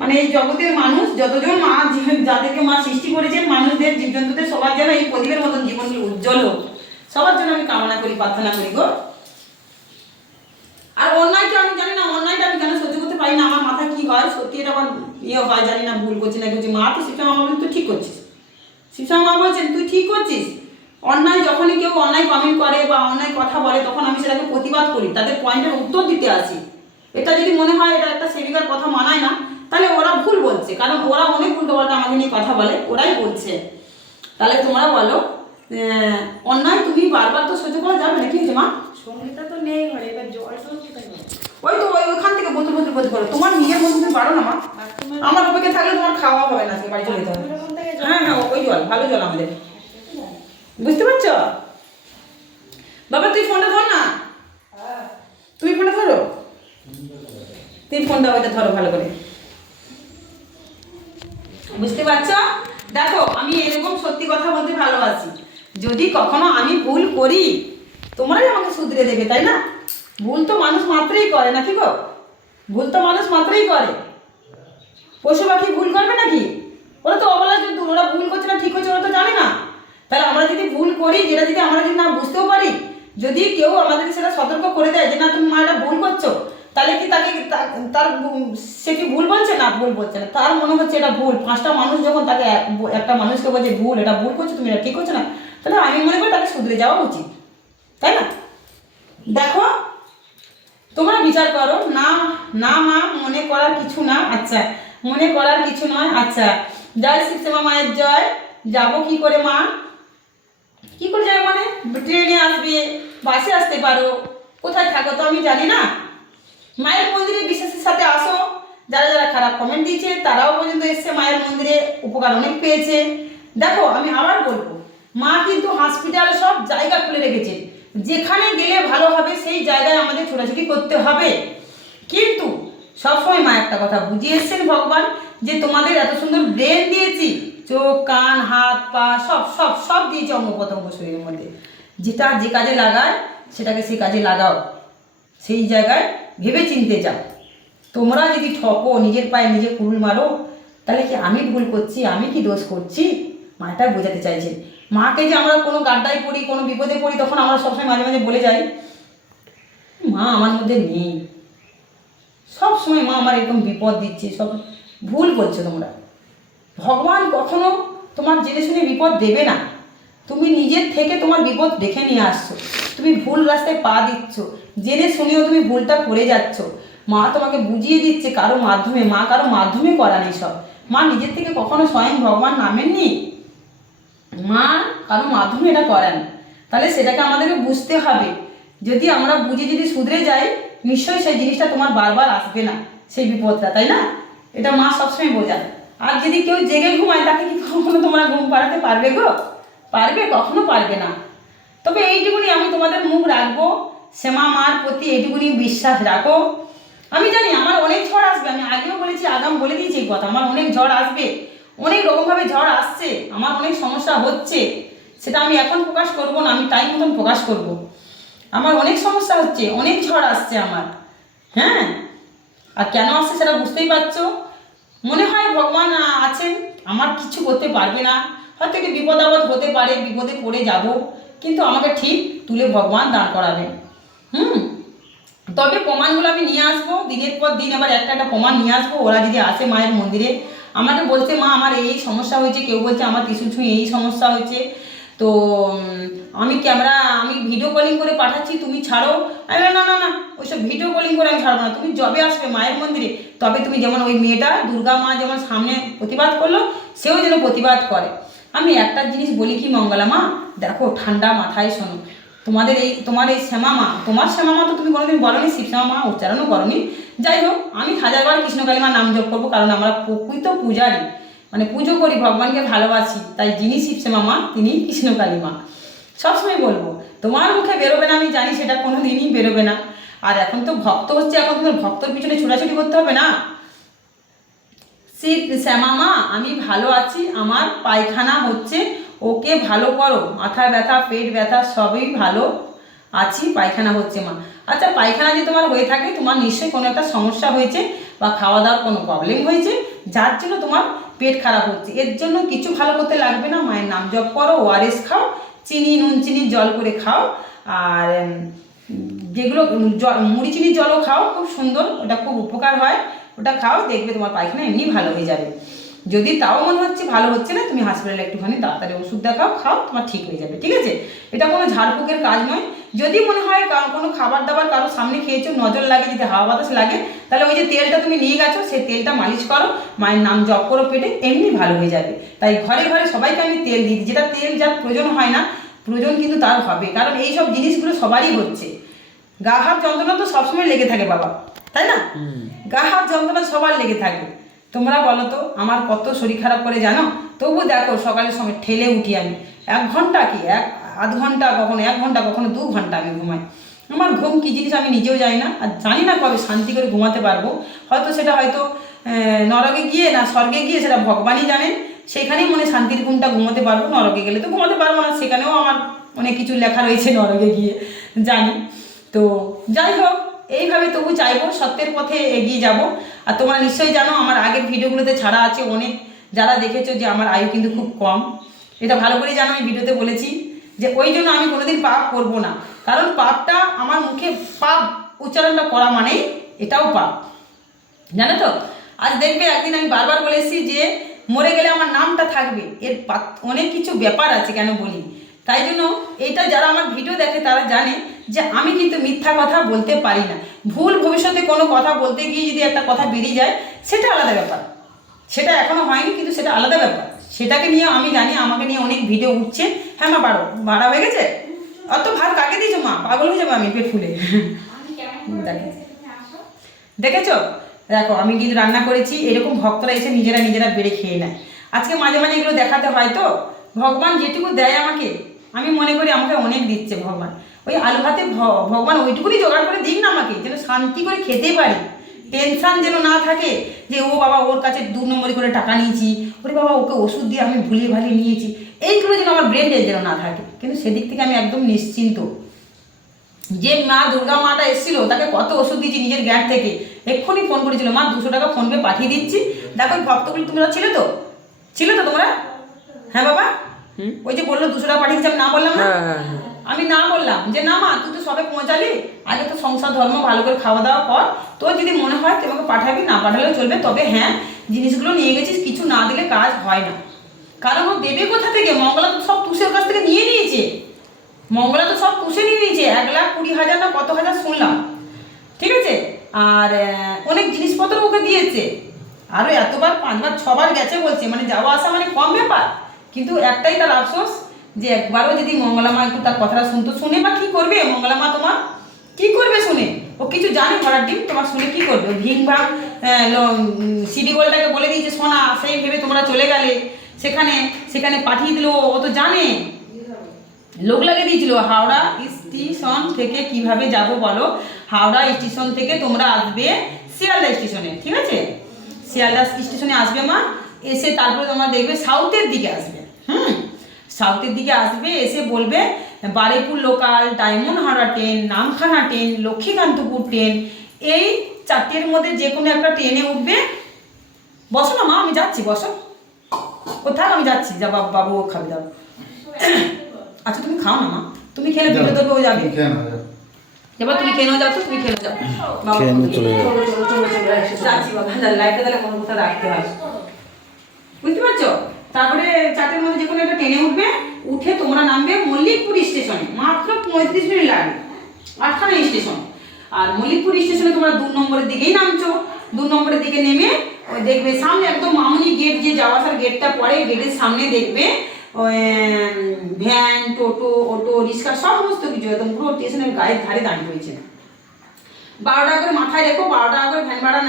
মানে এই জগতের মানুষ, যতজন মা যাদেরকে মা সৃষ্টি করেছেন, মানুষদের জীবজন্তুদের সবার যেন এই প্রদীপের মতন জীবনগুলো উজ্জ্বল হোক। সবার জন্য আমি কামনা করি, প্রার্থনা করি গো। আর অন্যায়টা আমি জানি না, অন্যায়টা আমি কেন সহ্য করতে পারি না, আমার মাথায় কি হয়? সত্যি এটা আমার ইয়ে হয়, জানি না, ভুল করছি না করছি মা তো শিবশ্যামা মা বলেন, তুই ঠিক করছিস। শিবশ্যামা মা বলছেন, তুই ঠিক করছিস? অন্যায় যখনই কেউ অন্যায় কমেন্ট করে বা অন্যায় কথা বলে, তখন আমি সেটাকে প্রতিবাদ করি। তাদের পয়েন্টের উত্তর দিতে আসি। এটা যদি মনে হয়, এটা একটা সেবিকার কথা মানায় না তাহলে ওরা ভুল বলছে কারণ ওরা অনেক উল্টো পাল্টা আমাকে নিয়ে কথা বলে ওরাই বলছে। তাহলে তোমরা বলো অন্যায় তুমি বারবার তো সহ্য করা যাবে না কি হয়েছে মা? সঙ্গীতা তো নেই ঘরে এবার জলটাও কোথায় ওই তো ওই ওখান থেকে বোতল বোতল বোতল করো। তোমার নিজের বন্ধু তুমি পারো না মা? আমার অপেক্ষা থাকলে তোমার খাওয়া হবে না বাড়ি চলে যেতে হবে। জল হ্যাঁ হ্যাঁ ওই জল ভালো জল আমাদের। বুঝতে পারছ? বাবা তুই ফোনটা ধর না। তুমি ফোনটা ধরো। তুমি ফোনটা ওইটা ধরো ভালো করে বুঝতে পারছ দেখো আমি এরকম সত্যি কথা বলতে ভালোবাসি যদি কখনো আমি ভুল করি? তোমরাই আমাকে শুধরে দেবে, তাই না? ভুল তো মানুষ মাত্রই করে, নাকি গো? ভুল তো মানুষ মাত্রই করে। পশু পাখি ভুল করবে নাকি? ওরা তো অবলা জন্তু, ওরা ভুল করছে না, ঠিক হচ্ছে ওরা তো জানে না। তাহলে আমরা যদি ভুল করি, যেটা যদি আমরা যদি না বুঝতেও পারি, যদি কেউ আমাদেরকে সেটা সতর্ক করে দেয় যে, না, তুমি মা, এটা ভুল করছ, তাহলে কি তাকে তার সে কি ভুল বলছে? না, ভুল বলছে না। তার মনে হচ্ছে এটা ভুল। পাঁচটা মানুষ যখন তাকে এক- একটা মানুষকে বলছে, ভুল, এটা ভুল করছ, তুমি এটা ঠিক করছ না তাহলে আমি মনে করি তাকে শুধরে যাওয়া উচিত, তাই না? দেখো, তোমরা বিচার করো, না না, মা, মনে করার কিছু না আচ্ছা মনে করার কিছু নয় আচ্ছা জয় শিবসেমা মায়ের জয়, যাব কি করে মা? কি করে যাবে মানে? ট্রেনে আসবে, বাসে আসতে পারো, কোথায় থাকো তো আমি জানি না। মায়ের মন্দিরে বিশ্বাসের সাথে আসো, যারা যারা খারাপ কমেন্ট দিয়েছে, তারাও পর্যন্ত এসছে মায়ের মন্দিরে, উপকার অনেক পেয়েছে। দেখো, আমি আবার বলব মা কিন্তু হসপিটাল সব জায়গা খুলে রেখেছে যেখানে গেলে ভালো হবে, সেই জায়গায় আমাদের ছোটাছুটি করতে হবে। কিন্তু সবসময় মা একটা কথা বুঝিয়ে এসছেন ভগবান, যে তোমাদের এত সুন্দর ব্রেন দিয়েছি, চোখ, কান, হাত, পা, সব সব সব দিয়েছে অঙ্গ প্রত্যঙ্গ শরীরের মধ্যে। যেটা যে কাজে লাগায়, সেটাকে সেই কাজে লাগাও। সেই জায়গায় ভেবে চিনতে যাও। তোমরা যদি ঠকো, নিজের পায়ে নিজে কুড়ুল মারো, তাহলে কি আমি ভুল করছি? আমি কি দোষ করছি? মাটা বোঝাতে চাইছেন। মাকে যে আমরা কোনো গাড্ডায় পড়ি, কোনো বিপদে পড়ি, তখন আমরা সবসময় মাঝে মাঝে বলে যাই, মা আমার মধ্যে নেই। সব সময় মা আমার এরকম বিপদ দিচ্ছে, সব ভুল করছ তোমরা। ভগবান কখনো তোমার জেনে শুনে বিপদ দেবে না। তুমি নিজের থেকে তোমার বিপদ দেখে নিয়ে আসছো। তুমি ভুল রাস্তায় পা দিচ্ছ। জেনে শুনেও তুমি ভুলটা করে যাচ্ছ। মা তোমাকে বুঝিয়ে দিচ্ছে কারও মাধ্যমে। মা কারও মাধ্যমে করা নেই সব। মা নিজের থেকে কখনো স্বয়ং ভগবান নামেননি? মা কারও মাধ্যমে এটা করেন। তাহলে সেটাকে আমাদেরকে বুঝতে হবে। যদি আমরা বুঝে যদি শুধরে যাই, নিশ্চয়ই সেই জিনিসটা তোমার বারবার আসবে না, সেই বিপদটা, তাই না? এটা মা সবসময় বোঝান। আর যদি কেউ জেগে ঘুমায়, তাকে কি কখনো তোমরা ঘুম পাড়াতে পারবে গো? পারবে, কখনো পারবে না। তবে এইটুকুনি আমি তোমাদের মুখ রাখব, শ্যামা মার প্রতি এইটুকুনি বিশ্বাস রাখো। আমি জানি আমার অনেক ঝড় আসবে, আমি আগেও বলেছি, আগাম বলে দিয়েছি কথা, আমার অনেক ঝড় আসবে। অনেক রকমভাবে ঝড় আসছে, আমার অনেক সমস্যা হচ্ছে, সেটা আমি এখন প্রকাশ করব না, আমি টাইম মতন প্রকাশ করব। আমার অনেক সমস্যা হচ্ছে, অনেক ঝড় আসছে আমার হ্যাঁ? আর কেন আসছে সেটা বুঝতেই পারছ? মনে হয় ভগবান আছেন, আমার কিছু করতে পারবে না, হয়তো একটু বিপদ আপদ হতে পারে, বিপদে পড়ে যাব, কিন্তু আমাকে ঠিক তুলে ভগবান দাঁড় করাবেন। হুম? তবে প্রমাণগুলো আমি নিয়ে আসব, দিনের পর দিন আবার একটা একটা প্রমাণ নিয়ে আসব, ওরা যদি আসে মায়ের মন্দিরে আমাকে বলছে, মা, আমার এই সমস্যা হয়েছে। কেউ বলছে, আমার টিসু ছুঁই এই সমস্যা হয়েছে। তো আমি ক্যামেরা, আমি ভিডিও কলিং করে পাঠাচ্ছি, তুমি ছাড়ো। আমি না না না, ওইসব ভিডিও কলিং করে আমি ছাড়বো না। তুমি যবে আসবে মায়ের মন্দিরে, তবে তুমি যেমন ওই মেয়েটা, দুর্গা মা যেমন সামনে প্রতিবাদ করল, সেও যেন প্রতিবাদ করে। আমি একটা জিনিস বলি কি মঙ্গলা মা, দেখো, ঠান্ডা মাথায় শোনো। তোমাদের এই, তোমার এই শ্যামা মা, তোমার শ্যামা মা তো তুমি কোনোদিন বলনি, শিব শ্যামা মা উচ্চারণও করনি। যাই হোক, আমি হাজারবার কৃষ্ণকালী মা নাম জপ করব, কারণ আমরা প্রকৃত পূজারী। মানে পুজো করি, ভগবানকে ভালোবাসি, তাই যিনি শিব শ্যামা মা, তিনি কৃষ্ণকালী মা সবসময় বলব, তোমার মুখে বেরোবে না, আমি জানি সেটা কোনো দিনই বেরোবে না। আর এখন তো ভক্ত হচ্ছে, এখন তোমার ভক্তর পিছনে ছোটাছুটি করতে হবে না। শিব শ্যামা মা, আমি ভালো আছি, আমার পায়খানা হচ্ছে ওকে ভালো করো, মাথা ব্যথা, পেট ব্যথা, সবই ভালো আছি, পায়খানা হচ্ছে মা। আচ্ছা পায়খানা যে তোমার হয়ে থাকে, তোমার নিশ্চয়ই কোনো একটা সমস্যা হয়েছে বা খাওয়া দাওয়ার কোনো প্রবলেম হয়েছে, যার জন্য তোমার পেট খারাপ হচ্ছে। এর জন্য কিছু ভালো করতে লাগবে না, মায়ের নাম জপ করো ওআরএস খাও, চিনি, নুন চিনির জল করে খাও, আর যেগুলো মুড়ি, চিনির জলও খাও, খুব সুন্দর, ওটা খুব উপকার হয়, ওটা খাও, দেখবে তোমার পায়খানা এমনি ভালো হয়ে যাবে। যদি তাও মনে হচ্ছে ভালো হচ্ছে না তুমি হসপিটালে একটুখানি তাড়াতাড়ি ওষুধ দেখাও খাও তোমার ঠিক হয়ে যাবে ঠিক আছে? এটা কোনো ঝাড়ফুঁকের কাজ নয়। যদি মনে হয় কারও কোনো খাবার দাবার কারও সামনে খেয়েছো নজর লাগে যদি হাওয়া বাতাস লাগে তাহলে ওই যে তেলটা তুমি নিয়ে গেছো সেই তেলটা মালিশ করো মায়ের নাম জপ করো পেটে এমনি ভালো হয়ে যাবে। তাই ঘরে ঘরে সবাইকে আমি তেল দিই যেটা তেল যার প্রয়োজন হয় না প্রয়োজন কিন্তু তার হবে কারণ এই সব জিনিসগুলো সবারই হচ্ছে। গা হাত যন্ত্রণা তো সবসময় লেগে থাকে বাবা তাই না? গা হাত যন্ত্রণা সবার লেগে থাকে। তোমরা বলো তো, আমার কত শরীর খারাপ করে জানো? তবু দেখো, সকালের সময় ঠেলে উঠি আমি। এক ঘণ্টা কি? এক, আধ ঘণ্টা কখনো, এক ঘণ্টা কখনো, দু ঘণ্টা আমি ঘুমাই। আমার ঘুম কী জিনিস আমি নিজেও জানি না, আর জানি না কবে শান্তি করে ঘুমাতে পারব। হয়তো সেটা হয়তো নরকে গিয়ে না স্বর্গে গিয়ে সেটা ভগবানই জানেন, সেখানেই মনে শান্তির ঘুমটা ঘুমাতে পারব। নরকে গেলে তো ঘুমাতে পারব না, সেখানেও আমার অনেক কিছু লেখা রয়েছে নরকে গিয়ে, জানি। তো যাই হোক, এইভাবে তবু চাইব, সত্যের পথে এগিয়ে যাব। আর তোমরা নিশ্চয়ই জানো, আমার আগের ভিডিওগুলোতে ছাড়া আছে অনেক। যারা দেখেছ যে আমার আয়ু কিন্তু খুব কম। এটা ভালো করে জানো, আমি ভিডিওতে বলেছি যে ওই জন্য আমি কোনোদিন পাপ করব না। কারণ পাপটা আমার মুখে পাপ উচ্চারণটা করা মানেই এটাও পাপ। জানো তো? আজ দেখবে একদিন আমি বারবার বলে এসেছি যে মরে গেলে আমার নামটা থাকবে। এর অনেক কিছু ব্যাপার আছে কেন বলি? তাই জন্য এটা যারা আমার ভিডিও দেখে তারা জানে যে আমি কিন্তু মিথ্যা কথা বলতে পারি না। ভুল ভবিষ্যতে কোনো কথা বলতে গিয়ে যদি একটা কথা বেরিয়ে যায় সেটা আলাদা ব্যাপার। সেটা এখনও হয়নি কিন্তু সেটা আলাদা ব্যাপার। সেটাকে নিয়ে আমি জানি আমাকে নিয়ে অনেক ভিডিও উঠছে। হ্যাঁ মা বাড়ো। ভাড়া হয়ে গেছে? অত ভাত কাকে দিয়েছ মা? পাগল হয়ে যাব আমি পেট ফুলে। দেখো। দেখেছ? দেখো আমি কিন্তু রান্না করেছি এরকম ভক্তরা এসে নিজেরা নিজেরা বেড়ে খেয়ে নেয়। আজকে মাঝে মাঝে এগুলো দেখাতে হয় তো? ভগবান যেটুকু দেয় আমাকে আমি মনে করি আমাকে অনেক দিচ্ছে ভগবান। ওই আলু ভাতে ভ- ভগবান ওইটুকুনি জোগাড় করে দিন না আমাকে যেন শান্তি করে খেতে পারি। টেনশান যেন না থাকে যে ও বাবা ওর কাছে দু নম্বরি করে টাকা নিয়েছি ওরে বাবা ওকে ওষুধ দিয়ে আমি ভুলিয়ে ভালিয়ে নিয়েছি এইগুলো যেন আমার ব্রেন যেন না থাকে। কিন্তু সেদিক থেকে আমি একদম নিশ্চিন্ত। যে মা দুর্গা মাটা এসেছিল তাকে কত ওষুধ দিয়েছি নিজের জ্ঞান থেকে। এক্ষুনি ফোন করেছিল মা দুশো টাকা ফোন পে পাঠিয়ে দিচ্ছি। দেখো ওই ভক্তগুলো তোমরা ছিল তো? ছিল তো তোমরা? হ্যাঁ বাবা? ওই যে বলল দুশো টাকা পাঠিয়েছি আমি না বললাম না? আমি না বললাম যে, না মা, তুই তো সবে পৌঁছালি। আগে তো সংসার, ধর্ম, ভালো করে খাওয়া দাওয়া কর। তোর যদি মনে হয় তুই আমাকে পাঠাবি, না পাঠালেও চলবে। তবে হ্যাঁ জিনিসগুলো নিয়ে গেছিস, কিছু না দিলে কাজ হয় না। কারণ ও দেবে কোথা থেকে? মঙ্গলা তো সব তুষের কাছ থেকে নিয়ে নিয়েছে। মঙ্গলা তো সব তুষে নিয়ে নিয়েছে। এক লাখ কুড়ি হাজার না কত হাজার শুনলাম। ঠিক আছে? আর অনেক জিনিসপত্র ওকে দিয়েছে। আরও এতবার, পাঁচবার, ছবার গেছে বলছে। মানে যাওয়া আসা মানে কম ব্যাপার। কিন্তু একটাই তার আফসোস যে একবারও যদি মঙ্গলা মা একটু তার কথাটা শুনতো, শুনে বা কি করবে? মঙ্গলা মা তোমার কি করবে শুনে? ও কিছু জানে ঘোড়ার ডিম, তোমার শুনে কি করবে? ভিম ভাগ সিডি গোলটাকে বলে দিয়েছে শোনা সেই ভেবে তোমরা চলে গেলে। সেখানে সেখানে পাঠিয়ে দিল, ও তো জানে। লোক লাগিয়ে দিয়েছিল, হাওড়া স্টেশন থেকে কীভাবে যাব বলো? হাওড়া স্টেশন থেকে তোমরা আসবে শিয়ালদা স্টেশনে, ঠিক আছে? শিয়ালদা স্টেশনে আসবে মা, এসে তারপরে তোমরা দেখবে সাউথের দিকে আসবে, হুম? সাউথের দিকে আসবে এসে বলবে Baruipur local Diamond Howrah train Namkhana train Lakshmikantapur train এই চারটের মধ্যে যে কোনো একটা ট্রেনে উঠবে বসো না মা আমি যাচ্ছি বসো কোথাও আমি যাচ্ছি যা বাবু বাবু ও খাবে দাও আচ্ছা তুমি খাও না মা তুমি খেলে পেটে ধরবে ও যাবে কেন এবার তুমি যাও তো তুমি নাও যাও বাবা, খেয়ে চলে যাও। যাচ্ছি বাবা লাইটটা তাহলে কোনো কোথাও রাখতে হয় বুঝতে পারছ তারপরে চারটের মধ্যে যে কোনো একটা ট্রেনে উঠবে, উঠে তোমরা নামবে মল্লিকপুর স্টেশনে। মাত্র পঁয়ত্রিশ মিনিট লাগবে। আটখানা স্টেশন। আর মল্লিকপুর স্টেশনে তোমরা দু নম্বরের দিকেই নামছো। দু নম্বরের দিকে নেমে ওই দেখবে সামনে একদম মামুনি গেট, যে যাওয়া আসার গেটটা পড়ে, গেটের সামনে দেখবে ভ্যান, টোটো, অটো, রিক্সা, সমস্ত কিছু একদম পুরো স্টেশনের গায়ের ধারে দাঁড়িয়ে রয়েছে। বারো টাকা করে মাথায় রেখো বারো টাকা করে ভ্যান ভাড়া